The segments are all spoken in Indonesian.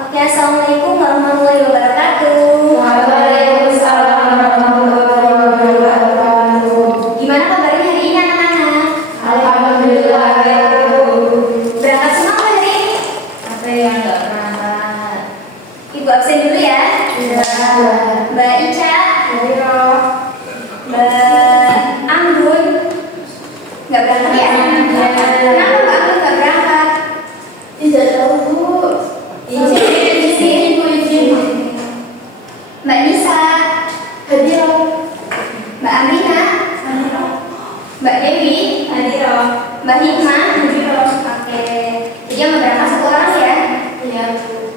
Oke, assalamualaikum warahmatullahi wabarakatuh. Waalaikumsalam warahmatullahi wabarakatuh. Gimana kabarnya hari ini anak-anak? Alhamdulillah baik, Bu. Berangkat semua nggak hari ini? Apa yang nggak berangkat? Ibu absen dulu ya. Iya. Mbak Ica, Ayo. Mbak Anggun, nggak berangkat ya? Iya. Kenapa Mbak Anggun nggak berangkat? Tidak tahu, Bu. Izin, Bu, izin. Mbak Nisa, Hadir. Mbak Amina, Mbak Dewi, Hadir. Mbak Hikmah. Hadir. Oke, jadi yang nggak berangkat satu orang ya. Iya, Bu.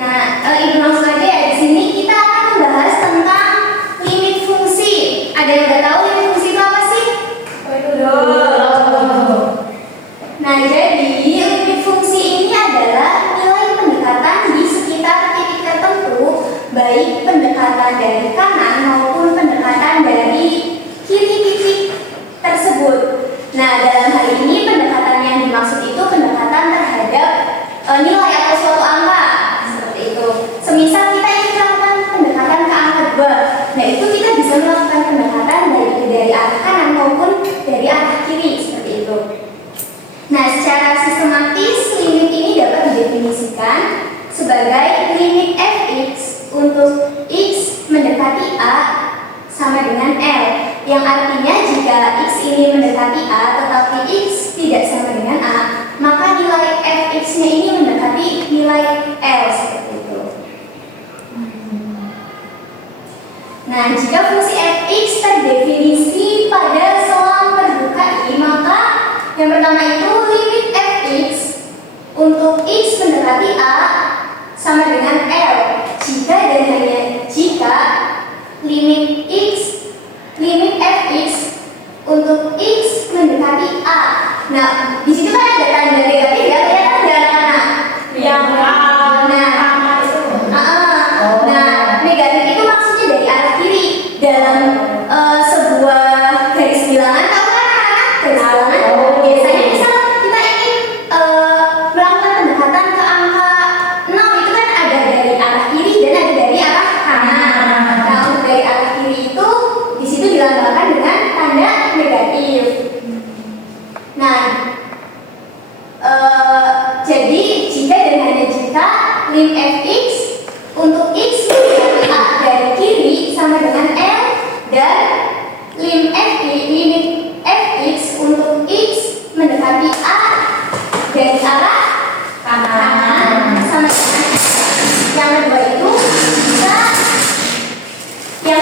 Nah, Ibu langsung aja ya. Di sini kita akan membahas tentang limit fungsi. Ada yang nggak tahu limit fungsi itu apa sih? Nah, jadi limit fungsi ini adalah nilai pendekatan di sekitar titik tertentu, baik pendekatan dari kanan maupun pendekatan dari kiri titik tersebut. Nah, dalam hal ini pendekatan yang dimaksud itu pendekatan terhadap nilai atau suatu angka. Itu. Semisal kita ingin melakukan pendekatan ke angka 2, nah itu kita bisa melakukan pendekatan dari arah kanan maupun dari arah kiri, seperti itu. Nah, secara sistematis limit ini dapat didefinisikan sebagai limit fx untuk x mendekati a sama dengan L, yang artinya jika x ini mendekati a tetapi x tidak sama dengan a, maka nilai fx-nya ini mendekati nilai L, seperti itu. Nah, jika fungsi fx terdefinisi pada selang terbuka I, maka yang pertama itu limit fx untuk x mendekati a sama dengan L jika dan hanya jika limit fx untuk x mendekati a. Nah, di situ kan ada tanda negatif ya, kelihatan di anak-anak. Yang Nah, negatif itu maksudnya dari arah kiri dalam sebuah garis bilangan. Tahu kan anak-anak garis bilangan? Biasanya misal kita ingin melakukan pendekatan ke angka 0, itu kan ada dari arah kiri dan ada dari arah kanan. Nah, untuk dari arah kiri itu di situ dilambangkan dengan tanda negatif. Nah, jadi jika dan hanya jika lim fx untuk x mendekati a dari kiri sama dengan L dan limit fx untuk x mendekati a dari arah kanan sama dengan L. Yang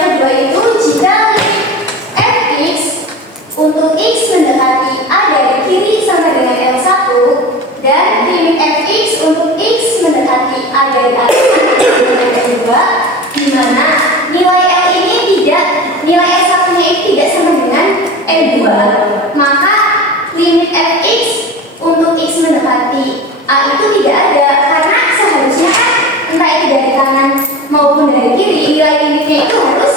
kedua itu jika limit fx untuk x mendekati a dari kiri sama dengan L1 dan limit fx untuk x mendekati a dari arah kanan L2, di mana nilai L ini nilai L1-nya ini tidak sama dengan L2, maka limit fx untuk x mendekati a itu tidak ada, karena seharusnya kan entah itu dari kanan maupun dari kiri nilai limitnya itu harus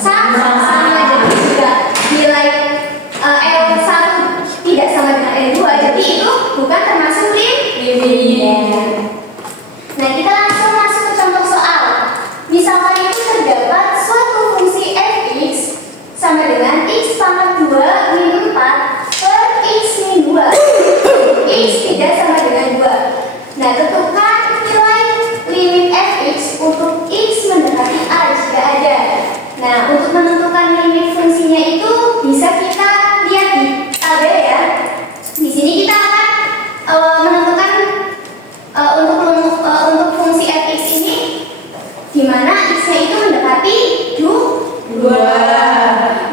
sama. Jadi jika nilai L1 tidak sama dengan L2, jadi itu bukan termasuk limit. Nah, kita langsung masuk ke contoh soal. Misalkan itu terdapat suatu fungsi fx sama dengan x pangkat 2 min 4 per x min 2. X tidak sama dengan 2. Nah, tentukan nilai limit fx untuk x mendekati a jika ada. Nah, untuk menentukan limit fungsinya itu bisa kita lihat di tabel ya. Di sini kita akan menentukan untuk fungsi fx ini di mana x-nya itu mendekati 2.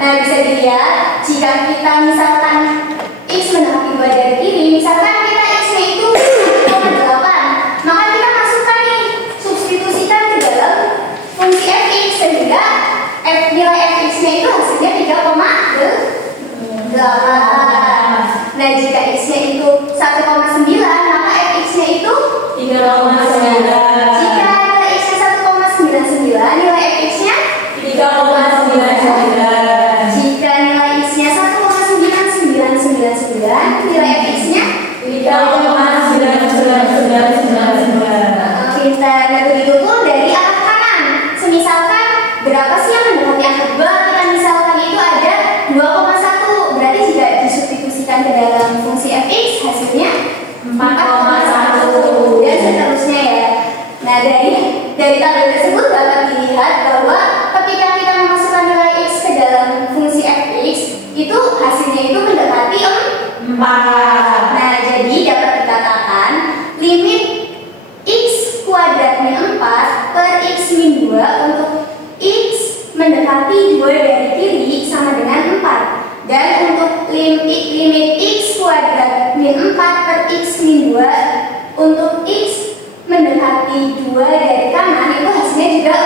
Nah, bisa dilihat jika kita misalkan x mendekati 2 dari kiri, misalkan kita x-nya itu 1,8, maka kita masukkan nih, substitusikan ke dalam fungsi fx sehingga nilai fx-nya itu hasilnya 3,8. Nah, jika x-nya itu 1,9, maka fx-nya itu 3,9. Jika nilai x-nya 1,99, nilai fx-nya 3,99. Jika nilai x-nya 1,9999, nilai fx-nya 3,99. dalam fungsi fx hasilnya 4,1. dan seterusnya ya. Nah, dari tabel tersebut dapat dilihat bahwa ketika kita memasukkan nilai x ke dalam fungsi fx, itu hasilnya itu mendekati 4. 4. Nah, jadi dapat dikatakan limit x kuadrat min 4 per x min 2 untuk x mendekati 2 dari kiri sama dengan 4. Dan untuk limit x kuadrat min 4 per x min 2 untuk x mendekati 2 dari kanan itu hasilnya juga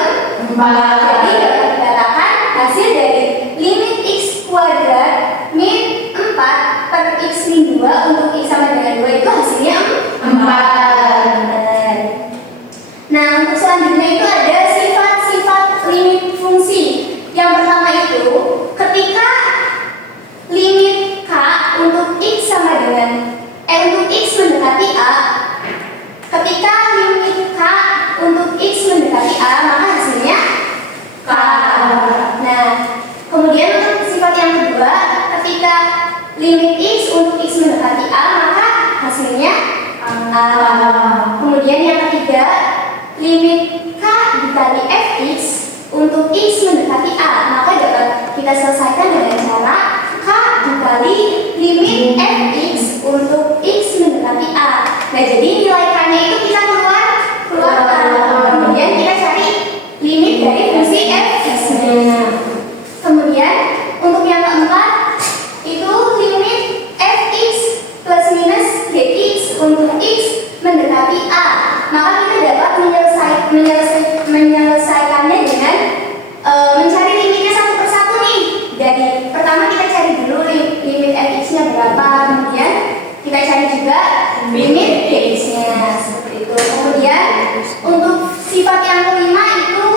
4. Jadi dapat dikatakan hasil dari limit x kuadrat min 4 per x min 2 untuk x sama dengan 2 itu hasilnya 4. Nah, untuk selanjutnya itu ada sifat-sifat limit fungsi. Yang pertama itu ketika limit k untuk x sama dengan untuk x mendekati a, ketika limit k untuk x mendekati a maka hasilnya k. Nah, kemudian untuk sifat yang kedua, ketika limit x untuk x mendekati a maka hasilnya a. Kemudian yang ketiga, limit k dikali fx untuk x mendekati a maka dapat kita selesaikan dengan cara k dikali limit fx untuk x mendekati a. Nah, jadi nilai k-nya itu kita keluarkan. Kemudian kita cari limit dari fungsi fx-nya. Kemudian untuk yang keempat itu limit fx plus minus gx untuk x mendekati a. Maka kita dapat menyelesaikannya dengan mencari limitnya satu persatu nih. Dari pertama kita cari dulu limit fx-nya berapa, kemudian kita cari juga limit gx-nya seperti itu. Kemudian untuk sifat yang kelima itu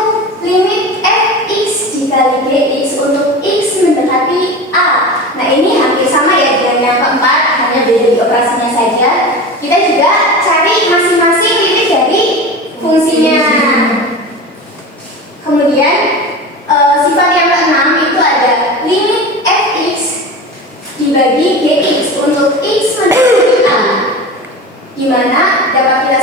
limit fx dikali gx untuk x mendekati a. Nah, ini hampir sama ya dengan yang keempat, hanya beda di operasinya saja. Kita juga cari masing-masing limit dari fungsinya. Kemudian sifat yang keenam itu ada limit fx dibagi gx untuk x mendekati a, di mana dapat kita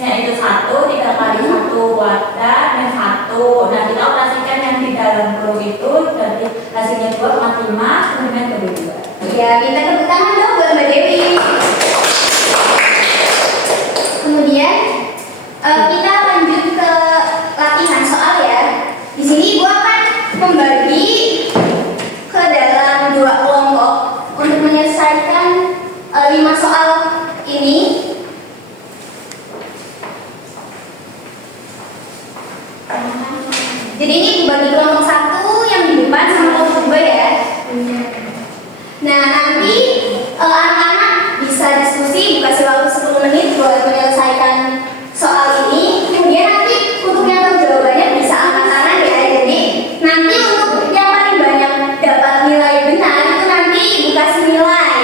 X-nya itu 1, 3 kali 1 kuadrat, min 1. Nah, kita operasikan yang di dalam kurung itu, berarti hasilnya 2,5, kemudian kedua. Ya, minta tepuk tangan dong buat Mbak Dewi. Kemudian kita lanjut ke latihan soal ya. Di sini Ibu akan membagi ke dalam 2 kelompok untuk menyelesaikan 5 soal ini. Jadi ini bagi kelompok 1 yang di depan sama kelompok 2 ya. Nah, nanti anak-anak bisa diskusi, dikasih waktu 10 menit buat menyelesaikan soal ini. Kemudian nanti untuk yang tahu jawabannya bisa angkat tangan ya. Jadi nanti untuk yang paling banyak dapat nilai benar itu nanti Ibu kasih nilai.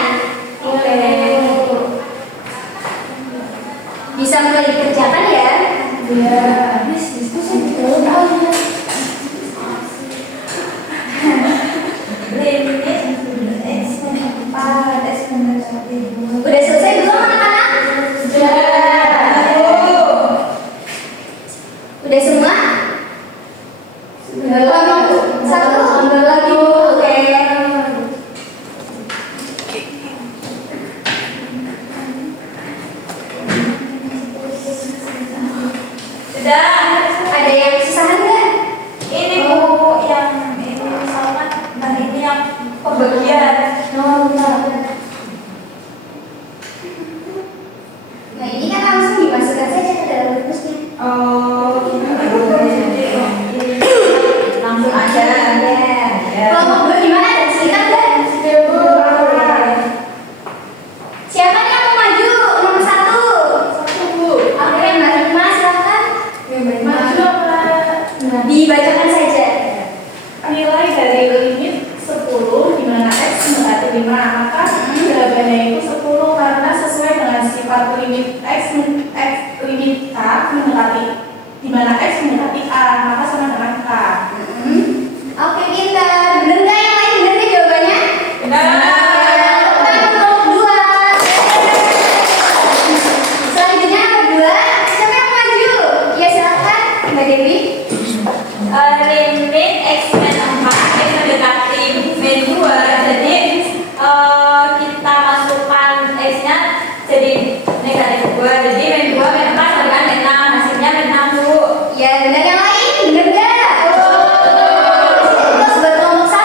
Oke. Bisa mulai dikerjakan ya. Ya, diskusi terus aja. Udah selesai belum anak-anak? Udah semua? Kelompok 1 ambil lagi. Oke. Sudah. Ada yang kesusahan nggak? Ini Bu, yang ini misalkan, dan ini yang pembagian. Nah, ini kan langsung dimasukkan saja ke dalam rumusnya. Oh, langsung aja. Kelompok 2 gimana? Ada kesulitan nggak? Siapa yang mau maju? Nomor 1. Oke, Mbak Rima silakan. Dibacakan saja. Nilai dari limit 10 di mana X mendekati 5, maka jawabannya itu 10 karena sesuai dengan sifat limit limit K mendekati di mana X mendekati A, maka sama dengan K. Oke, pintar. Bener nggak yang lain? Bener nggak jawabannya? Selanjutnya nomor 2. Siapa yang mau maju? Ya silakan, Mbak Dewi. Limit X min 4 X mendekati min 2, jadi kita masukkan X-nya jadi negatif 2, jadi min 2 min 4 sama dengan min 6, hasilnya min 6 Bu. Ya, bener yang lain? Bener nggak? Terus buat kelompok 1.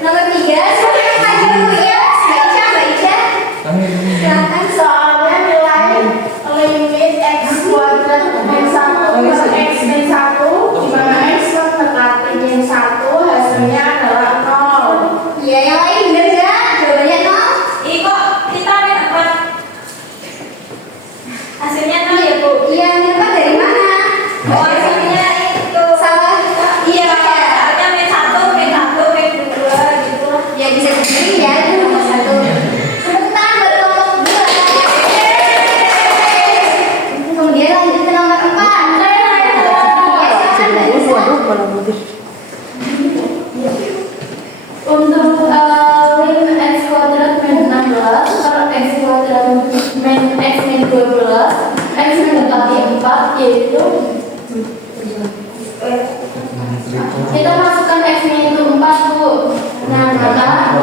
Nomor 3. Siapa yang mau maju? Ya, Mbak Ica. Silakan. Soalnya nilai limit X kuadrat min 1 per X min 1 di mana X mendekati min 1 hasilnya adalah 0. Ya, yang lain bener nggak? Jawabannya 0. Ih, kok kita min 4 hasilnya 0 ya Bu? Iya, min 4 dari mana? Oh, hasilnya itu Salah. iya, soalnya min 1, min 1, min 2 gitu lah. Ya bisa dibeli ya, itu nomor 1. Tepuk tangan buat kelompok 2. Kemudian lanjut ke nomor 4. Ya, silakan Mbak Lisa. Untuk lim X kuadrat min 16 per X kuadrat min X min 12 X mendekati 4 yaitu kita masukkan X min itu 4 Bu. Nah, maka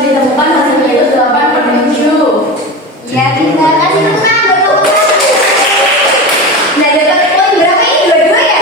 ditemukan hasilnya itu 8 per 7. Ya, kita kasih tepuk tangan buat kelompok 1. Nah, dapat poin berapa ini? 22 ya?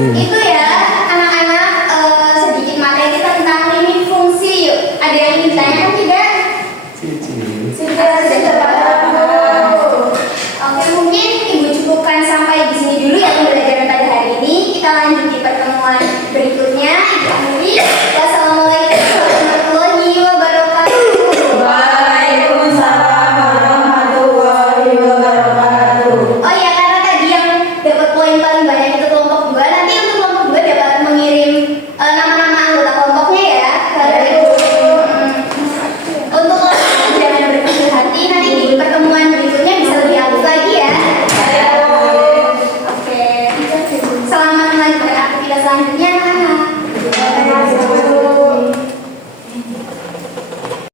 Itu